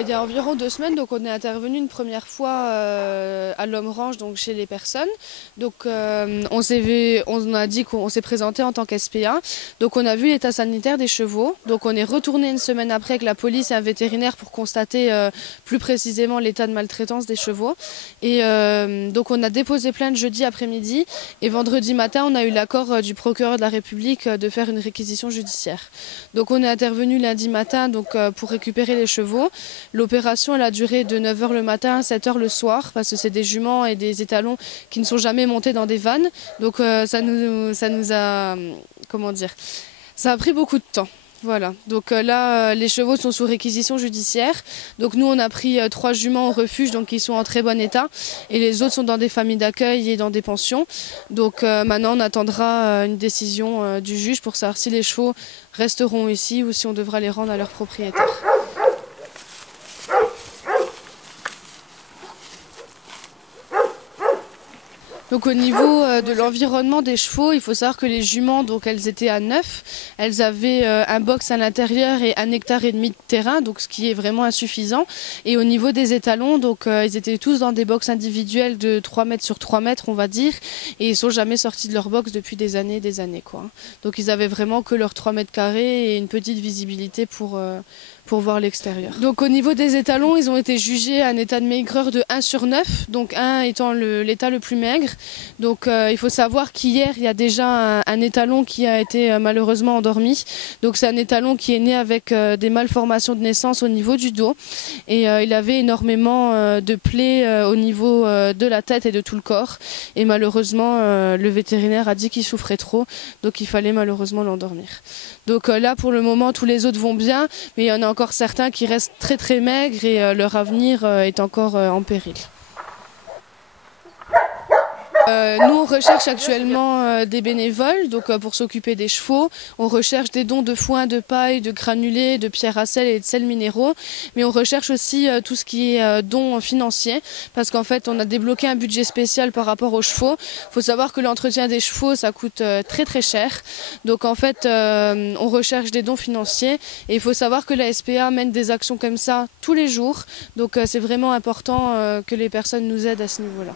Il y a environ 2 semaines, donc on est intervenu une première fois à l'Homme-Range, donc chez les personnes. Donc on a dit qu'on s'est présenté en tant qu'SPA. Donc on a vu l'état sanitaire des chevaux. Donc on est retourné une semaine après avec la police et un vétérinaire pour constater plus précisément l'état de maltraitance des chevaux. Et donc on a déposé plainte jeudi après-midi et vendredi matin on a eu l'accord du procureur de la République de faire une réquisition judiciaire. Donc on est intervenu lundi matin donc, pour récupérer les chevaux. L'opération elle a duré de 9 h le matin à 7 h le soir parce que c'est des juments et des étalons qui ne sont jamais montés dans des vannes. Donc ça nous a, comment dire, ça a pris beaucoup de temps. Voilà, donc là les chevaux sont sous réquisition judiciaire. Donc nous on a pris 3 juments au refuge donc qui sont en très bon état et les autres sont dans des familles d'accueil et dans des pensions. Donc maintenant on attendra une décision du juge pour savoir si les chevaux resteront ici ou si on devra les rendre à leurs propriétaires. Donc au niveau de l'environnement des chevaux, il faut savoir que les juments, donc elles étaient à 9, elles avaient un box à l'intérieur et 1,5 hectare de terrain, donc ce qui est vraiment insuffisant. Et au niveau des étalons, donc ils étaient tous dans des box individuels de 3 mètres sur 3 mètres, on va dire, et ils sont jamais sortis de leur box depuis des années, quoi. Donc ils avaient vraiment que leurs 3 mètres carrés et une petite visibilité pour voir l'extérieur. Donc au niveau des étalons, ils ont été jugés à un état de maigreur de 1 sur 9, donc 1 étant l'état le plus maigre. Donc il faut savoir qu'hier, il y a déjà un étalon qui a été malheureusement endormi. Donc c'est un étalon qui est né avec des malformations de naissance au niveau du dos. Et il avait énormément de plaies au niveau de la tête et de tout le corps. Et malheureusement, le vétérinaire a dit qu'il souffrait trop, donc il fallait malheureusement l'endormir. Donc là, pour le moment, tous les autres vont bien, mais il y en a encore certains qui restent très très maigres et leur avenir est encore en péril. Nous on recherche actuellement des bénévoles donc, pour s'occuper des chevaux. On recherche des dons de foin, de paille, de granulés, de pierres à sel et de sels minéraux. Mais on recherche aussi tout ce qui est dons financiers parce qu'en fait on a débloqué un budget spécial par rapport aux chevaux. Il faut savoir que l'entretien des chevaux ça coûte très très cher. Donc en fait on recherche des dons financiers et il faut savoir que la SPA mène des actions comme ça tous les jours. Donc c'est vraiment important que les personnes nous aident à ce niveau-là.